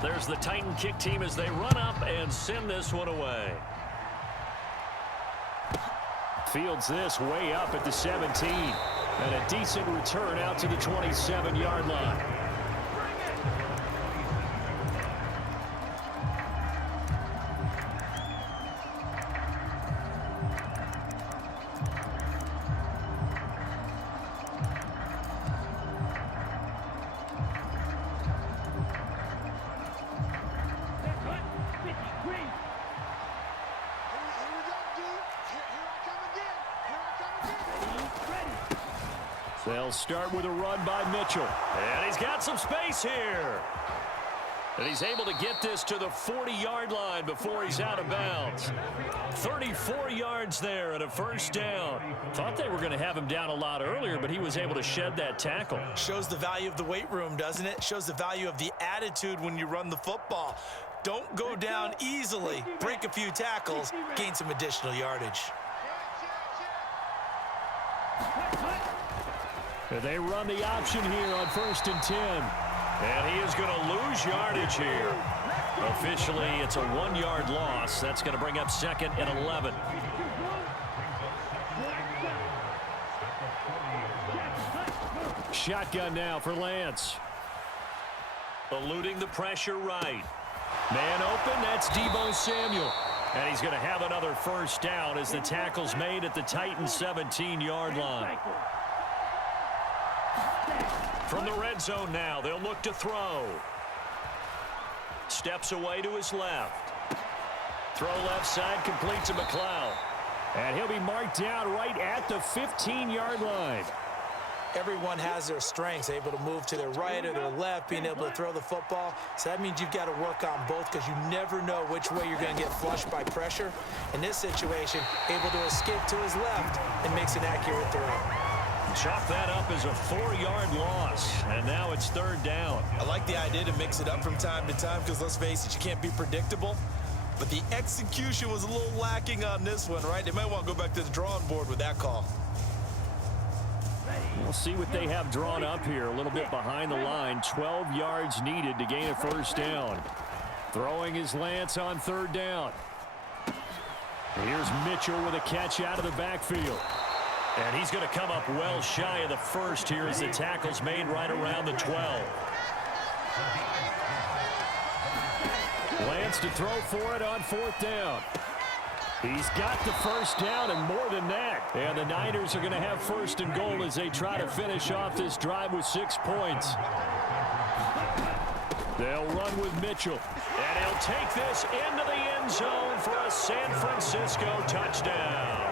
There's the Titan kick team as they run up and send this one away. Fields this way up at the 17. And a decent return out to the 27-yard line. They'll start with a run by Mitchell. And he's got some space here. And he's able to get this to the 40-yard line before he's out of bounds. 34 yards there and a first down. Thought they were going to have him down a lot earlier, but he was able to shed that tackle. Shows the value of the weight room, doesn't it? Shows the value of the attitude when you run the football. Don't go down easily. Break a few tackles. Gain some additional yardage. They run the option here on 1st and 10. And he is going to lose yardage here. Officially, it's a 1-yard loss. That's going to bring up 2nd and 11. Shotgun now for Lance. Eluding the pressure right. Man open, that's Deebo Samuel. And he's going to have another first down as the tackle's made at the Titans' 17-yard line. From the red zone now, they'll look to throw. Steps away to his left. Throw left side, complete to McLeod. And he'll be marked down right at the 15-yard line. Everyone has their strengths, able to move to their right or their left, being able to throw the football. So that means you've got to work on both because you never know which way you're going to get flushed by pressure. In this situation, able to escape to his left and makes an accurate throw. Chop that up as a 4-yard loss, and now it's 3rd down. I like the idea to mix it up from time to time because, let's face it, you can't be predictable. But the execution was a little lacking on this one, right? They might want to go back to the drawing board with that call. We'll see what they have drawn up here. A little bit behind the line. 12 yards needed to gain a first down. Throwing is Lance on 3rd down. Here's Mitchell with a catch out of the backfield. And he's going to come up well shy of the first here as the tackle's made right around the 12. Lance to throw for it on 4th down. He's got the first down and more than that. And the Niners are going to have 1st and goal as they try to finish off this drive with 6 points. They'll run with Mitchell. And he'll take this into the end zone for a San Francisco touchdown.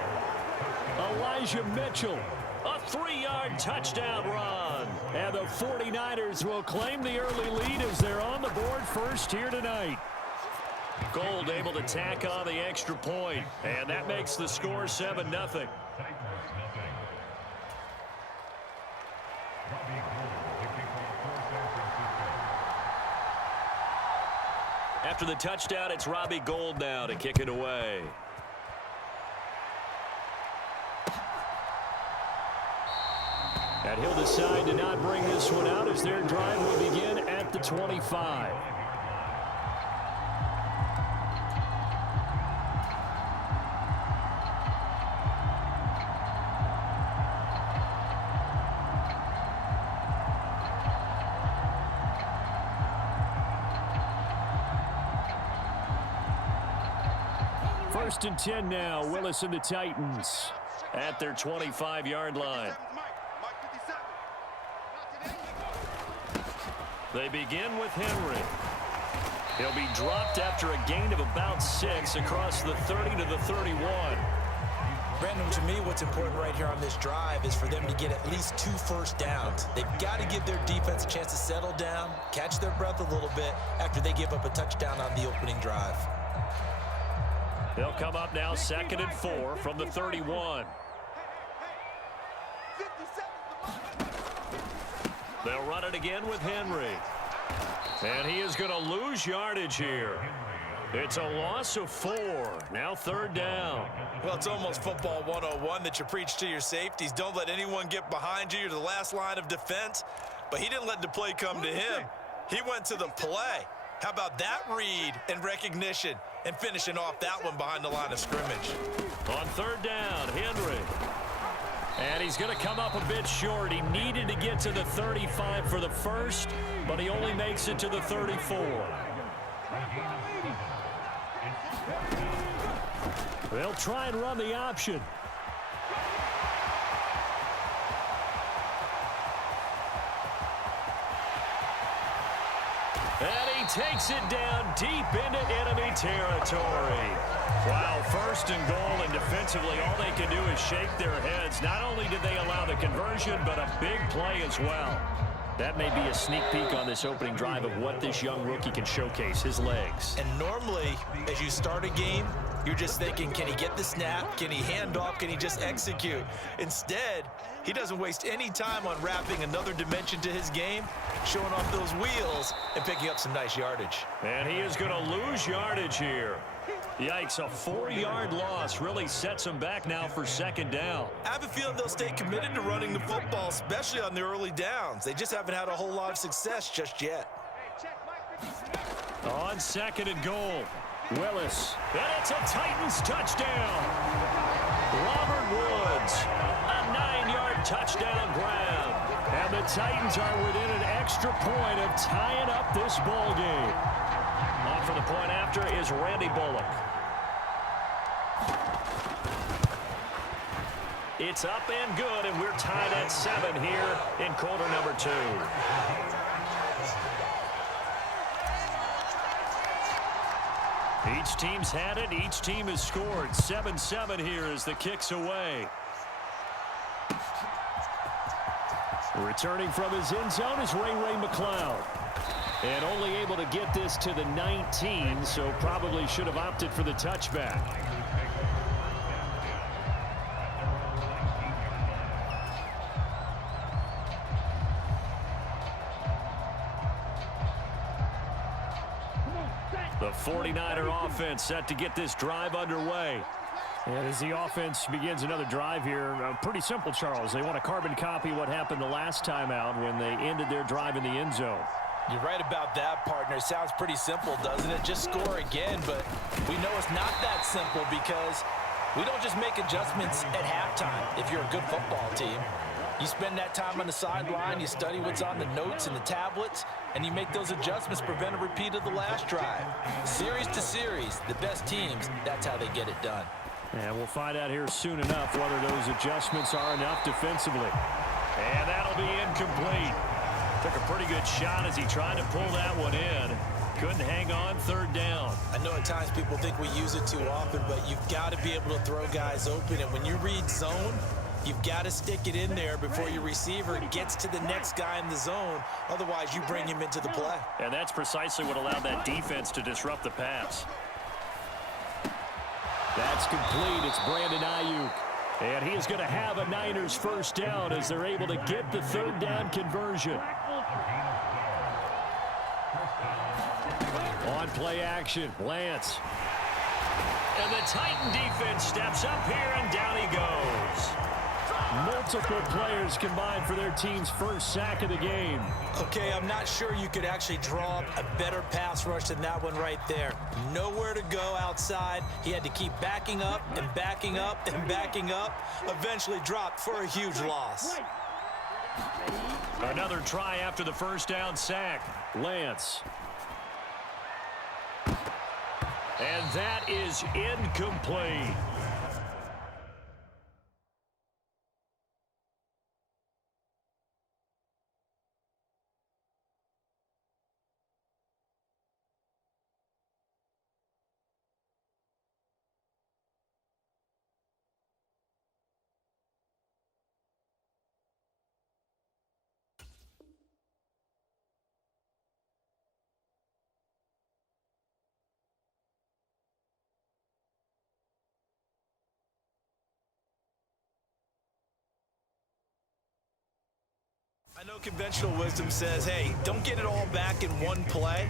Elijah Mitchell, a 3-yard touchdown run. And the 49ers will claim the early lead as they're on the board first here tonight. Gold able to tack on the extra point, and that makes the score 7-0. After the touchdown, it's Robbie Gould now to kick it away. And he'll decide to not bring this one out as their drive will begin at the 25. First and 10 now. Willis and the Titans at their 25-yard line. They begin with Henry. He'll be dropped after a gain of about 6 across the 30 to the 31. Brandon, to me, what's important right here on this drive is for them to get at least 2 first downs. They've got to give their defense a chance to settle down, catch their breath a little bit after they give up a touchdown on the opening drive. They'll come up now 2nd and 4 from the 31. They'll run it again with Henry. And he is going to lose yardage here. It's a loss of 4. Now 3rd down. Well, it's almost football 101 that you preach to your safeties. Don't let anyone get behind you. You're the last line of defense. But he didn't let the play come to him. He went to the play. How about that read and recognition and finishing off that one behind the line of scrimmage? On third down, Henry. And he's going to come up a bit short. He needed to get to the 35 for the first, but he only makes it to the 34. They'll try and run the option. And he takes it down deep into enemy territory. Wow, first and goal, and defensively, all they can do is shake their heads. Not only did they allow the conversion, but a big play as well. That may be a sneak peek on this opening drive of what this young rookie can showcase, his legs. And normally, as you start a game, you're just thinking, can he get the snap? Can he hand off? Can he just execute? Instead, he doesn't waste any time on wrapping another dimension to his game, showing off those wheels, and picking up some nice yardage. And he is going to lose yardage here. Yikes, a 4-yard loss really sets him back now for second down. I have a feeling they'll stay committed to running the football, especially on the early downs. They just haven't had a whole lot of success just yet. On second and goal, Willis. And it's a Titans touchdown. Robert Woods, a 9-yard touchdown grab. And the Titans are within an extra point of tying up this ball game. On for the point after is Randy Bullock. It's up and good, and we're tied at 7 here in quarter number 2. Each team's had it. Each team has scored. 7-7 here as the kick's away. Returning from his end zone is Ray McCloud. And only able to get this to the 19, so probably should have opted for the touchback. The 49er offense set to get this drive underway. And as the offense begins another drive here, pretty simple, Charles. They want to carbon copy what happened the last time out when they ended their drive in the end zone. You're right about that, partner. Sounds pretty simple, doesn't it? Just score again, but we know it's not that simple because we don't just make adjustments at halftime if you're a good football team. You spend that time on the sideline, you study what's on the notes and the tablets, and you make those adjustments to prevent a repeat of the last drive. Series to series, the best teams, that's how they get it done. And we'll find out here soon enough whether those adjustments are enough defensively. And that'll be incomplete. Took a pretty good shot as he tried to pull that one in. Couldn't hang on, third down. I know at times people think we use it too often, but you've got to be able to throw guys open. And when you read zone, you've got to stick it in there before your receiver gets to the next guy in the zone. Otherwise, you bring him into the play. And that's precisely what allowed that defense to disrupt the pass. That's complete. It's Brandon Ayuk. And he is going to have a Niners first down as they're able to get the third down conversion. On play action, Lance. And the Titan defense steps up here, and down he goes. Multiple players combined for their team's first sack of the game. Okay, I'm not sure you could actually draw up a better pass rush than that one right there. Nowhere to go outside. He had to keep backing up and backing up and backing up. Eventually dropped for a huge loss. Another try after the first down sack. Lance. And that is incomplete. I know conventional wisdom says, hey, don't get it all back in one play,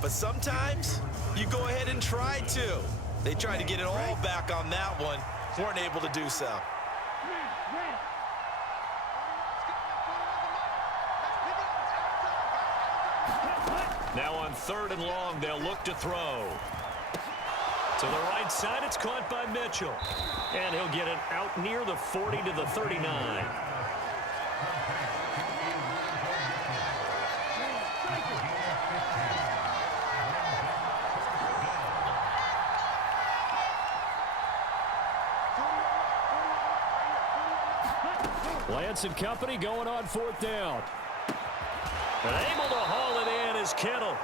but sometimes you go ahead and try to. They tried to get it all back on that one, weren't able to do so. Now on 3rd and long, they'll look to throw. To the right side, it's caught by Mitchell. And he'll get it out near the 40 to the 39. Lance and company going on 4th down. And able to haul it in is Kittle.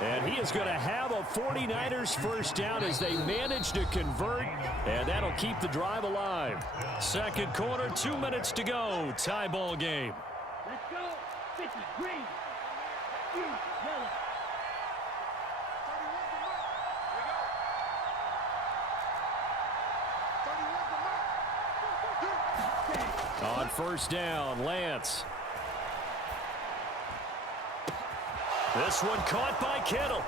And he is going to have a 49ers first down as they manage to convert. And that'll keep the drive alive. 2nd quarter, 2 minutes to go. Tie ball game. Let's go. 50, green. Yellow. On 1st down, Lance. This one caught by Kittle.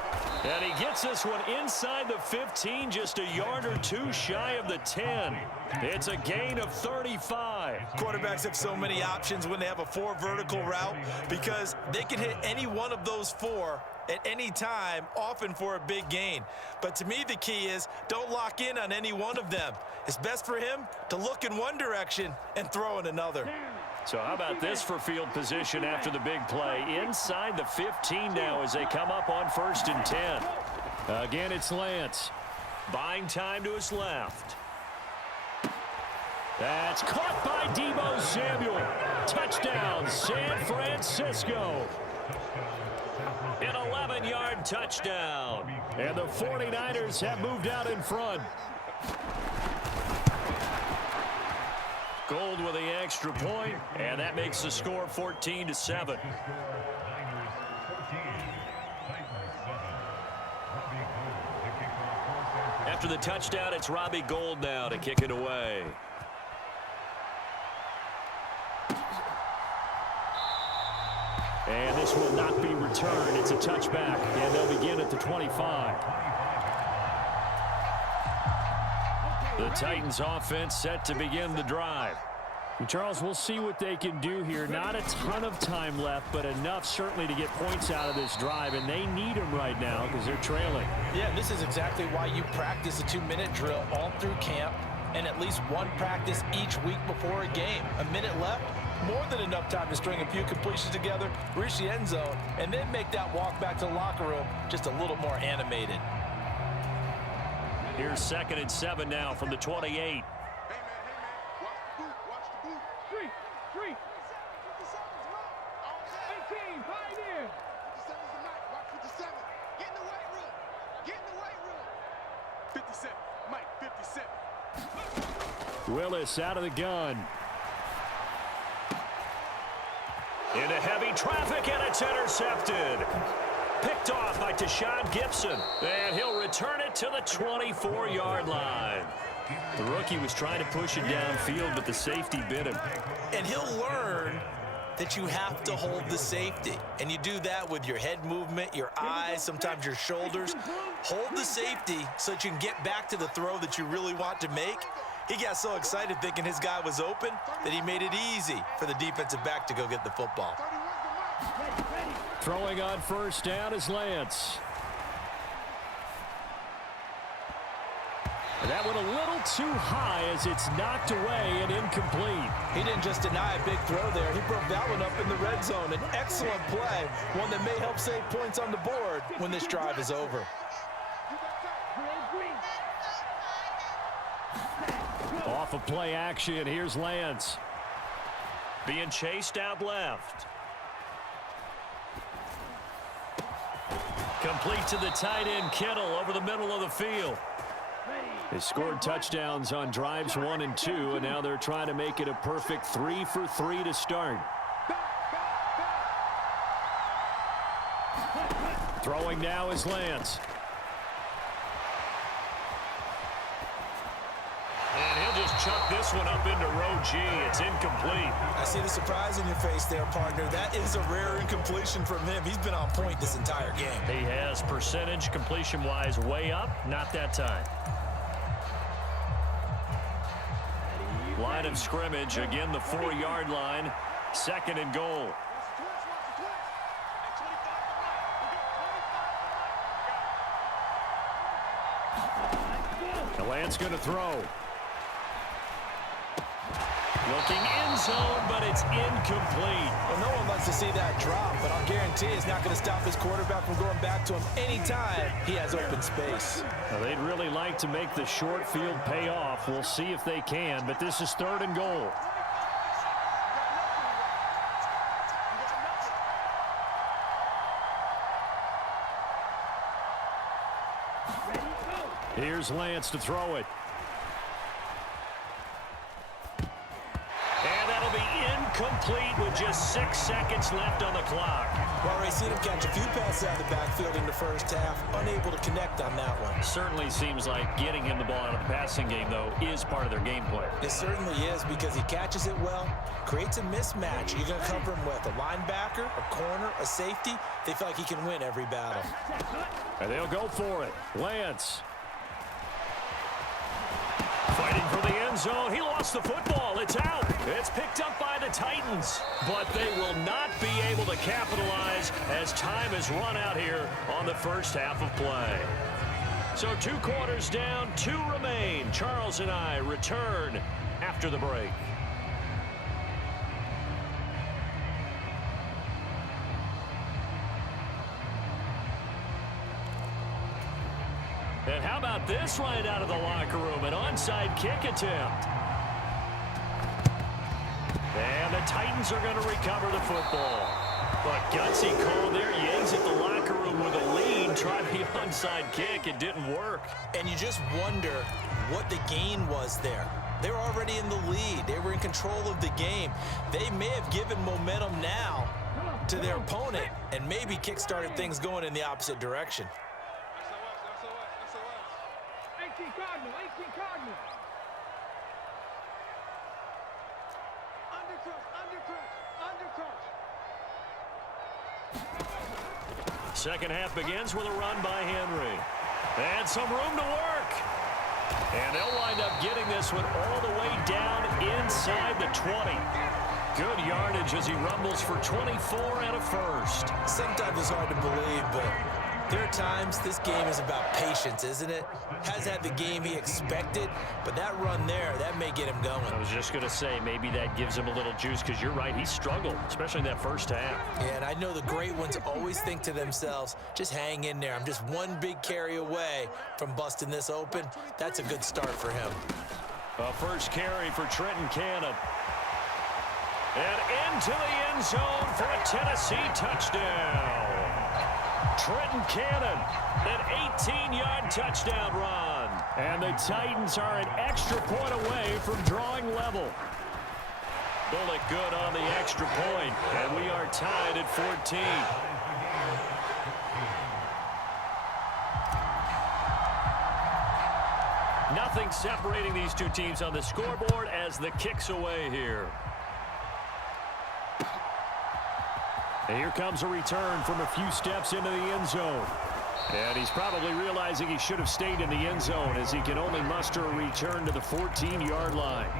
And he gets this one inside the 15, just a yard or two shy of the 10. It's a gain of 35. Quarterbacks have so many options when they have a 4 vertical route because they can hit any one of those 4 at any time, often for a big gain. But to me, the key is don't lock in on any one of them. It's best for him to look in one direction and throw in another. So how about this for field position after the big play? Inside the 15 now as they come up on 1st and 10. Again, it's Lance. Buying time to his left. That's caught by Deebo Samuel. Touchdown, San Francisco. An 11-yard touchdown. And the 49ers have moved out in front. Gold with the extra point, and that makes the score 14-7. After the touchdown, it's Robbie Gould now to kick it away. And this will not be returned. It's a touchback, and they'll begin at the 25. The Titans offense set to begin the drive. And Charles, we'll see what they can do here. Not a ton of time left, but enough certainly to get points out of this drive, and they need them right now because they're trailing. Yeah, this is exactly why you practice a 2-minute drill all through camp and at least one practice each week before a game. A minute left, more than enough time to string a few completions together, reach the end zone, and then make that walk back to the locker room just a little more animated. Here's 2nd and 7 now from the 28. Hey, man, watch the boot. 3. 18, pioneer. 57's the Mike, watch 57. Get in the weight room. 57, Mike, 57. Willis out of the gun. Into heavy traffic, and it's intercepted. Picked off by Tashawn Gibson, and he'll return it to the 24-yard line. The rookie was trying to push it downfield, but the safety bit him. And he'll learn that you have to hold the safety. And you do that with your head movement, your eyes, sometimes your shoulders. Hold the safety so that you can get back to the throw that you really want to make. He got so excited thinking his guy was open that he made it easy for the defensive back to go get the football. Throwing on 1st down is Lance. And that went a little too high as it's knocked away and incomplete. He didn't just deny a big throw there. He broke that one up in the red zone. An excellent play, one that may help save points on the board when this drive is over. Off of play action, here's Lance. Being chased out left. Complete to the tight end, Kittle, over the middle of the field. They scored touchdowns on drives 1 and 2, and now they're trying to make it a perfect 3 for 3 to start. Throwing now is Lance. And he'll just chuck this one up into row G. It's incomplete. I see the surprise in your face there, partner. That is a rare incompletion from him. He's been on point this entire game. He has percentage completion-wise way up. Not that time. Line of scrimmage, again the 4-yard line. 2nd and goal. Lance going to throw. Looking end zone, but it's incomplete. Well, no one likes to see that drop, but I'll guarantee it's not going to stop his quarterback from going back to him anytime he has open space. Well, they'd really like to make the short field pay off. We'll see if they can, but this is 3rd and goal. Here's Lance to throw it. And that'll be incomplete with just 6 seconds left on the clock. Well, Ray, seen him catch a few passes out of the backfield in the first half, unable to connect on that one. Certainly seems like getting him the ball out of the passing game, though, is part of their game plan. It certainly is because he catches it well, creates a mismatch. You're going to cover him with a linebacker, a corner, a safety. They feel like he can win every battle. And they'll go for it. Lance. Fighting for the end zone. He lost the football. It's out. It's picked up by the Titans. But they will not be able to capitalize as time has run out here on the first half of play. So 2 quarters down, 2 remain. Charles and I return after the break. And how about this right out of the locker room? An onside kick attempt. And the Titans are going to recover the football. But gutsy call there. You exit the locker room with a lead. Try the onside kick. It didn't work. And you just wonder what the gain was there. They were already in the lead. They were in control of the game. They may have given momentum now to their opponent and maybe kick-started things going in the opposite direction. 18 Cardinal, 18 Cardinal. Undercrush. Second half begins with a run by Henry. And some room to work. And they'll wind up getting this one all the way down inside the 20. Good yardage as he rumbles for 24 and a first. Sometimes it's hard to believe, but there are times this game is about patience, isn't it? Has had the game he expected, but that run there, that may get him going. I was just going to say, maybe that gives him a little juice because you're right, he struggled, especially in that first half. Yeah, and I know the great ones always think to themselves, just hang in there. I'm just one big carry away from busting this open. That's a good start for him. A first carry for Trenton Cannon. And into the end zone for a Tennessee touchdown. Trenton Cannon, an 18-yard touchdown run. And the Titans are an extra point away from drawing level. Bullock good on the extra point, and we are tied at 14. Nothing separating these two teams on the scoreboard as the kick's away here. And here comes a return from a few steps into the end zone. And he's probably realizing he should have stayed in the end zone as he can only muster a return to the 14-yard line.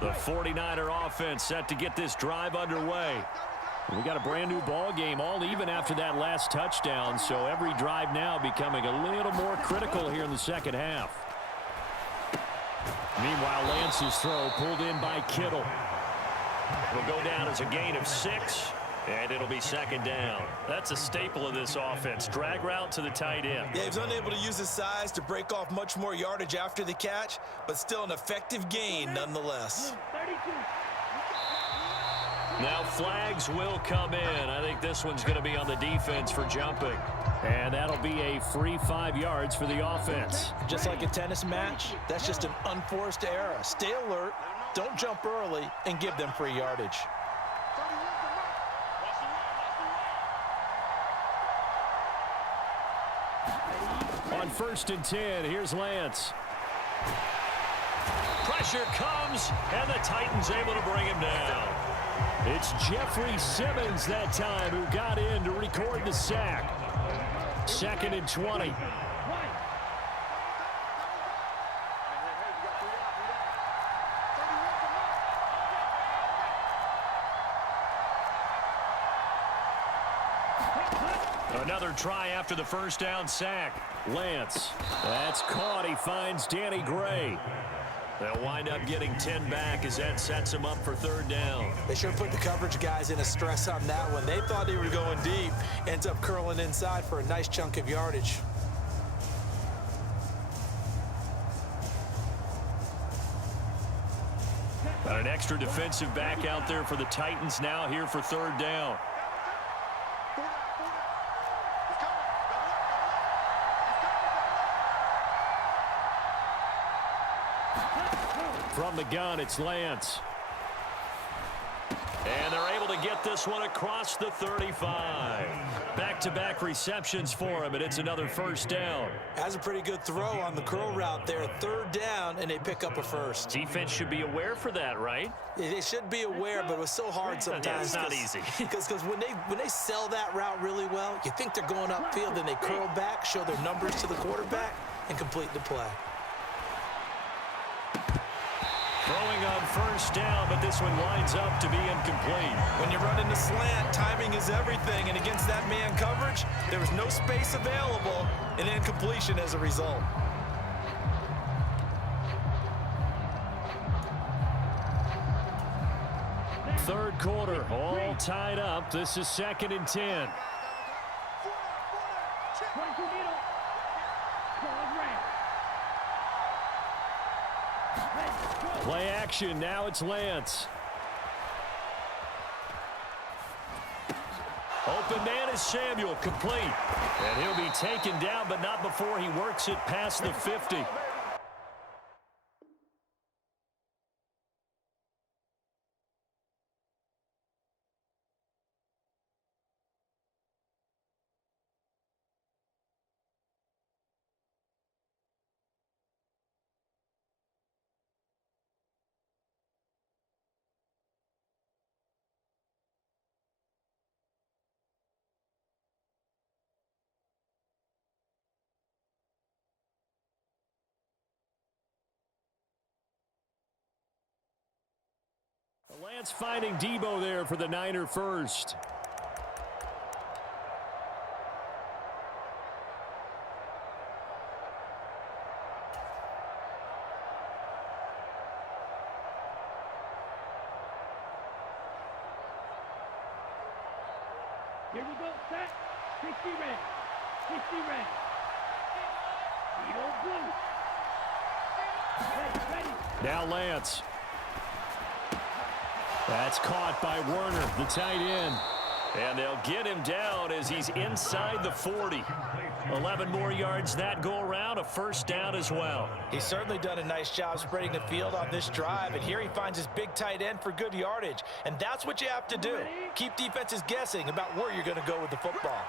The 49er offense set to get this drive underway. We got a brand new ball game, all even after that last touchdown, so every drive now becoming a little more critical here in the second half. Meanwhile, Lance's throw pulled in by Kittle. Will go down as a gain of 6, and it'll be second down. That's a staple of this offense. Drag route to the tight end. Yeah, he was unable to use his size to break off much more yardage after the catch, but still an effective gain nonetheless. 32. Now flags will come in. I think this one's going to be on the defense for jumping. And that'll be a free 5 yards for the offense. Just like a tennis match, that's just an unforced error. Stay alert, don't jump early, and give them free yardage. On 1st and 10, here's Lance. Pressure comes, and the Titans able to bring him down. It's Jeffrey Simmons that time who got in to record the sack. 2nd and 20. Another try after the first down sack. Lance. That's caught. He finds Danny Gray. They'll wind up getting 10 back as that sets him up for third down. They sure put the coverage guys in a stress on that one. They thought they were going deep. Ends up curling inside for a nice chunk of yardage. Got an extra defensive back out there for the Titans now here for third down. From the gun, it's Lance. And they're able to get this one across the 35. Back-to-back receptions for him, and it's another first down. Has a pretty good throw on the curl route there. Third down, and they pick up a first. Defense should be aware for that, right? They should be aware, but it was so hard sometimes. Yeah, it's not easy. Because when they sell that route really well, you think they're going upfield, and they curl back, show their numbers to the quarterback, and complete the play. Throwing on first down, but this one winds up to be incomplete. When you run in the slant, timing is everything, and against that man coverage, there was no space available, and incompletion as a result. Third quarter, all tied up. This is 2nd and 10. Play action, now it's Lance. Open man is Samuel, complete. And he'll be taken down, but not before he works it past the 50. Lance finding Debo there for the Niner first. Here we go, set. 60 red. 60 red. Debo blue. Ready. Now Lance. That's caught by Werner, the tight end. And they'll get him down as he's inside the 40. 11 more yards that go around, a first down as well. He's certainly done a nice job spreading the field on this drive, and here he finds his big tight end for good yardage. And that's what you have to do. Keep defenses guessing about where you're going to go with the football.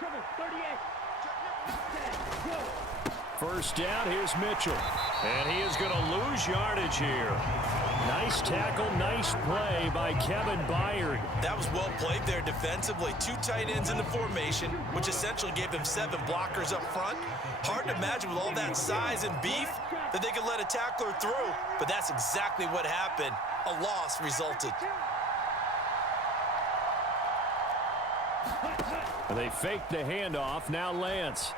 First down, here's Mitchell. And he is going to lose yardage here. Nice tackle, nice play by Kevin Byard. That was well played there defensively. Two tight ends in the formation, which essentially gave them 7 blockers up front. Hard to imagine with all that size and beef that they could let a tackler through, but that's exactly what happened. A loss resulted. They faked the handoff. Now Lance.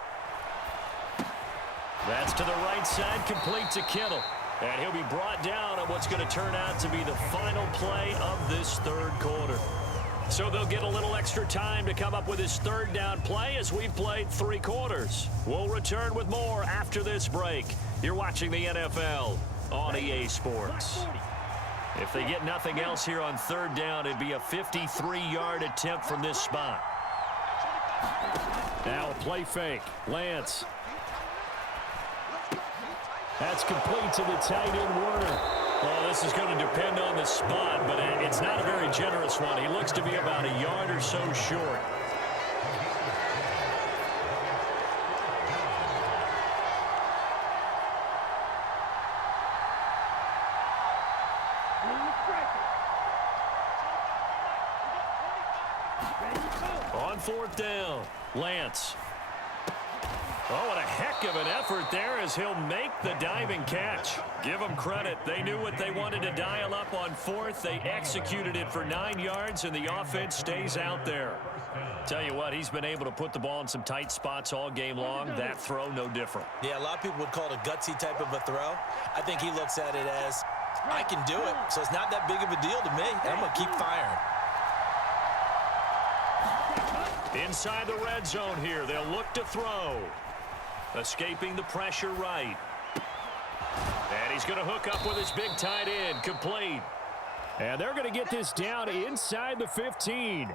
That's to the right side, complete to Kittle. And he'll be brought down on what's going to turn out to be the final play of this third quarter. So they'll get a little extra time to come up with his third down play as we've played 3 quarters. We'll return with more after this break. You're watching the NFL on EA Sports. If they get nothing else here on third down, it'd be a 53-yard attempt from this spot. Now a play fake. Lance. That's complete to the tight end, Werner. Well, this is going to depend on the spot, but it's not a very generous one. He looks to be about a yard or so short. On fourth down, Lance. Oh, and a heck of an effort there as he'll make the diving catch. Give them credit. They knew what they wanted to dial up on fourth. They executed it for 9 yards, and the offense stays out there. Tell you what, he's been able to put the ball in some tight spots all game long. That throw, no different. Yeah, a lot of people would call it a gutsy type of a throw. I think he looks at it as, I can do it, so it's not that big of a deal to me. I'm going to keep firing. Inside the red zone here, they'll look to throw. Escaping the pressure right. And he's going to hook up with his big tight end. Complete. And they're going to get this down inside the 15.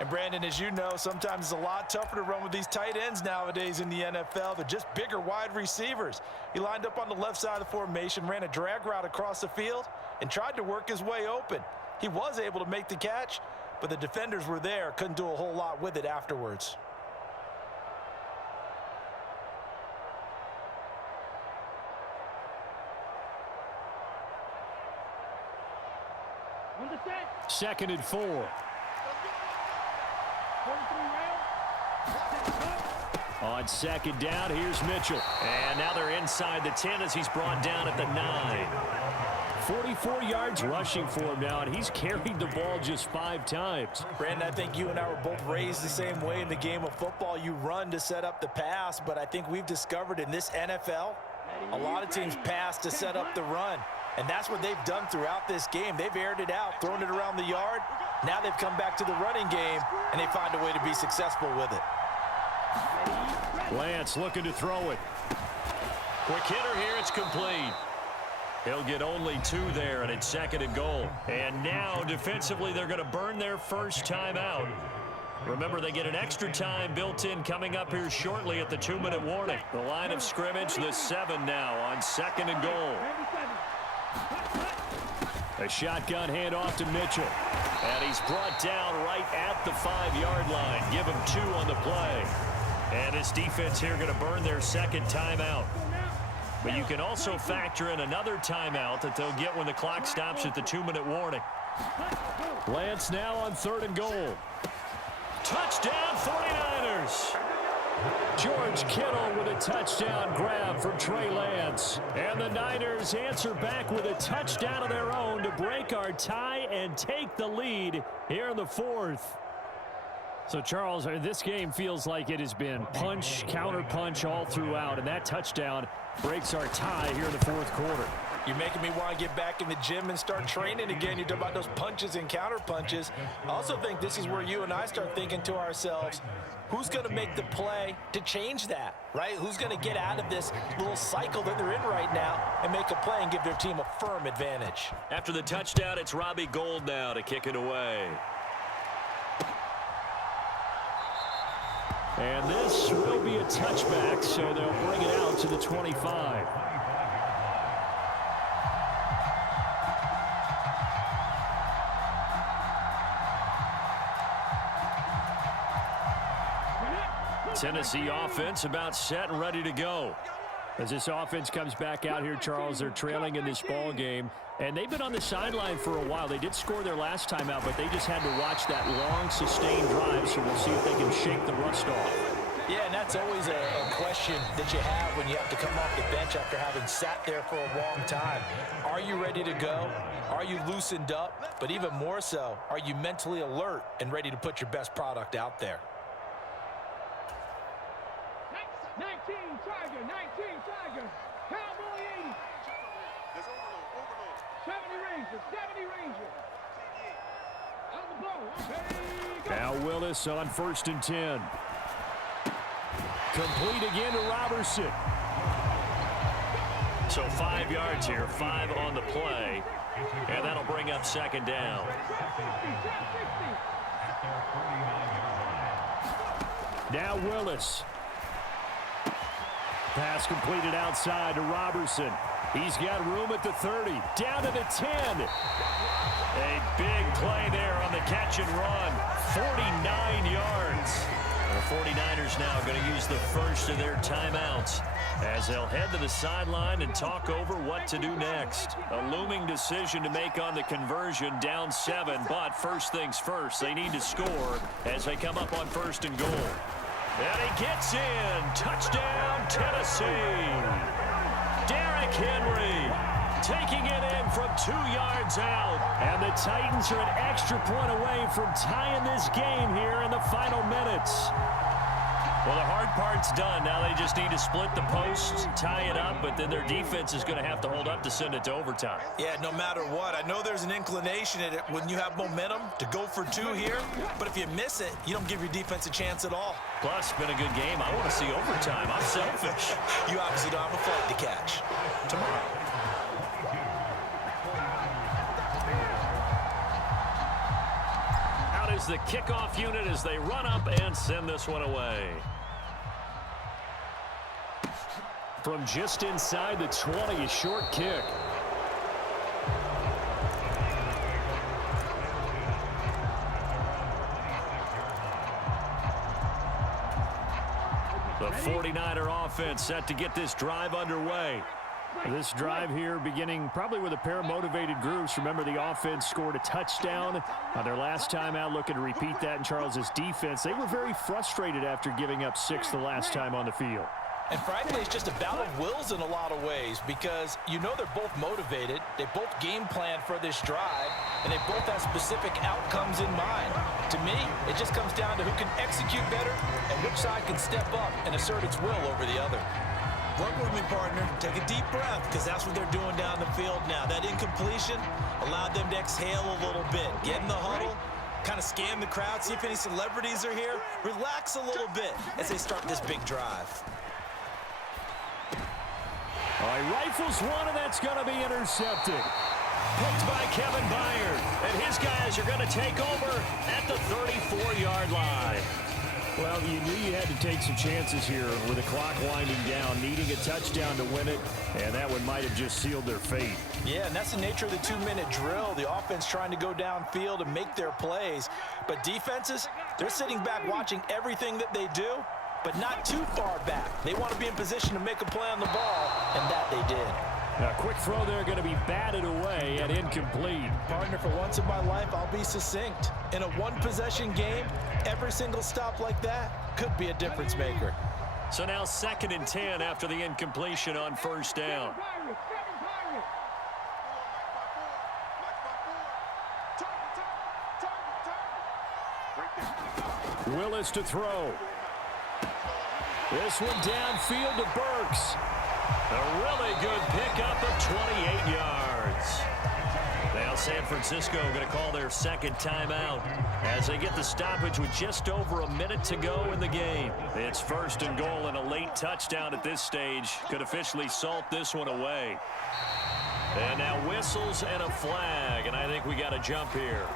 And, Brandon, as you know, sometimes it's a lot tougher to run with these tight ends nowadays in the NFL. They're just bigger wide receivers. He lined up on the left side of the formation, ran a drag route across the field, and tried to work his way open. He was able to make the catch, but the defenders were there, couldn't do a whole lot with it afterwards. On the set. 2nd and 4. 43 round. On 2nd down, here's Mitchell. And now they're inside the 10 as he's brought down at the 9. 44 yards rushing for him now, and he's carried the ball just 5 times. Brandon, I think you and I were both raised the same way in the game of football. You run to set up the pass, but I think we've discovered in this NFL, a lot of teams pass to set up the run. And that's what they've done throughout this game. They've aired it out, thrown it around the yard. Now they've come back to the running game, and they find a way to be successful with it. Lance looking to throw it. Quick hitter here, it's complete. He'll get only 2 there, and it's 2nd and goal. And now, defensively, they're going to burn their first time out. Remember, they get an extra time built in coming up here shortly at the 2-minute warning. The line of scrimmage, the 7 now on 2nd and goal. A shotgun handoff to Mitchell. And he's brought down right at the 5-yard line. Give him 2 on the play. And his defense here going to burn their 2nd timeout. But you can also factor in another timeout that they'll get when the clock stops at the 2-minute warning. Lance now on 3rd and goal. Touchdown, 49ers. George Kittle with a touchdown grab for Trey Lance. And the Niners answer back with a touchdown of their own to break our tie and take the lead here in the 4th. So, Charles, this game feels like it has been punch, counter-punch all throughout, and that touchdown breaks our tie here in the 4th quarter. You're making me want to get back in the gym and start training again. You talk about those punches and counter punches. I also think this is where you and I start thinking to ourselves, who's going to make the play to change that, right? Who's going to get out of this little cycle that they're in right now and make a play and give their team a firm advantage? After the touchdown, it's Robbie Gould now to kick it away. And this will be a touchback, so they'll bring it out to the 25. Tennessee offense about set and ready to go. As this offense comes back out here, Charles, they're trailing in this ball game. And they've been on the sideline for a while. They did score their last time out, but they just had to watch that long, sustained drive, so we'll see if they can shake the rust off. Yeah, and that's always a question that you have when you have to come off the bench after having sat there for a long time. Are you ready to go? Are you loosened up? But even more so, are you mentally alert and ready to put your best product out there? 19 Tiger, 19 Tiger. Cowboy 80. 70 Ranger, 70 Ranger. On the ball. Okay, go. Now Willis on 1st and 10. Complete again to Robertson. So 5 yards here, 5 on the play. And that'll bring up 2nd down. Now Willis. Pass completed outside to Robertson. He's got room at the 30. Down to the 10. A big play there on the catch and run. 49 yards. The 49ers now going to use the first of their timeouts as they'll head to the sideline and talk over what to do next. A looming decision to make on the conversion, down 7, but first things first, they need to score as they come up on 1st and goal. And he gets in. Touchdown, Tennessee. Derrick Henry taking it in from 2 yards out. And the Titans are an extra point away from tying this game here in the final minutes. Well, the hard part's done. Now they just need to split the posts, tie it up, but then their defense is going to have to hold up to send it to overtime. Yeah, no matter what. I know there's an inclination in it when you have momentum to go for 2 here, but if you miss it, you don't give your defense a chance at all. Plus, it's been a good game. I want to see overtime. I'm selfish. You obviously don't have a flight to catch. Tomorrow. Out is the kickoff unit as they run up and send this one away. From just inside the 20, a short kick. The 49er offense set to get this drive underway. This drive here beginning probably with a pair of motivated groups. Remember, the offense scored a touchdown on their last time out, looking to repeat that in Charles's defense. They were very frustrated after giving up 6 the last time on the field. And frankly, it's just a battle of wills in a lot of ways because you know they're both motivated. They both game plan for this drive, and they both have specific outcomes in mind. To me, it just comes down to who can execute better and which side can step up and assert its will over the other. Work with me, partner. Take a deep breath because that's what they're doing down the field now. That incompletion allowed them to exhale a little bit. Get in the huddle, kind of scan the crowd, see if any celebrities are here. Relax a little bit as they start this big drive. All right, rifles one, and that's going to be intercepted. Picked by Kevin Byard. And his guys are going to take over at the 34-yard line. Well, you knew you had to take some chances here with the clock winding down, needing a touchdown to win it, and that one might have just sealed their fate. Yeah, and that's the nature of the 2-minute drill. The offense trying to go downfield and make their plays. But defenses, they're sitting back watching everything that they do, but not too far back. They want to be in position to make a play on the ball, and that they did. A quick throw there going to be batted away and incomplete. Partner, for once in my life, I'll be succinct. In a one-possession game, every single stop like that could be a difference maker. So now 2nd and 10 after the incompletion on first down. Willis to throw. This one downfield to Burks. A really good pickup of 28 yards. Now San Francisco going to call their second timeout as they get the stoppage with just over a minute to go in the game. It's 1st and goal, and a late touchdown at this stage could officially salt this one away. And now whistles and a flag, and I think we got a jump here.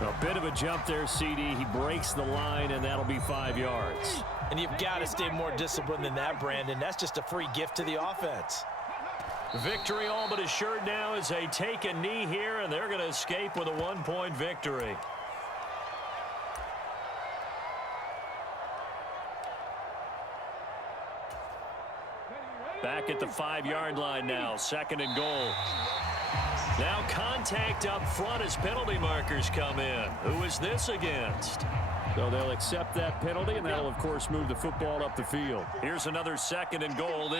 A bit of a jump there, CD. He breaks the line, and that'll be 5 yards. And you've got to stay more disciplined than that, Brandon. That's just a free gift to the offense. Victory all but assured now as they take a knee here, and they're going to escape with a 1-point victory. Back at the 5-yard line now, 2nd and goal. Now contact up front as penalty markers come in. Who is this against? So they'll accept that penalty, and that'll, of course, move the football up the field. Here's another 2nd and goal.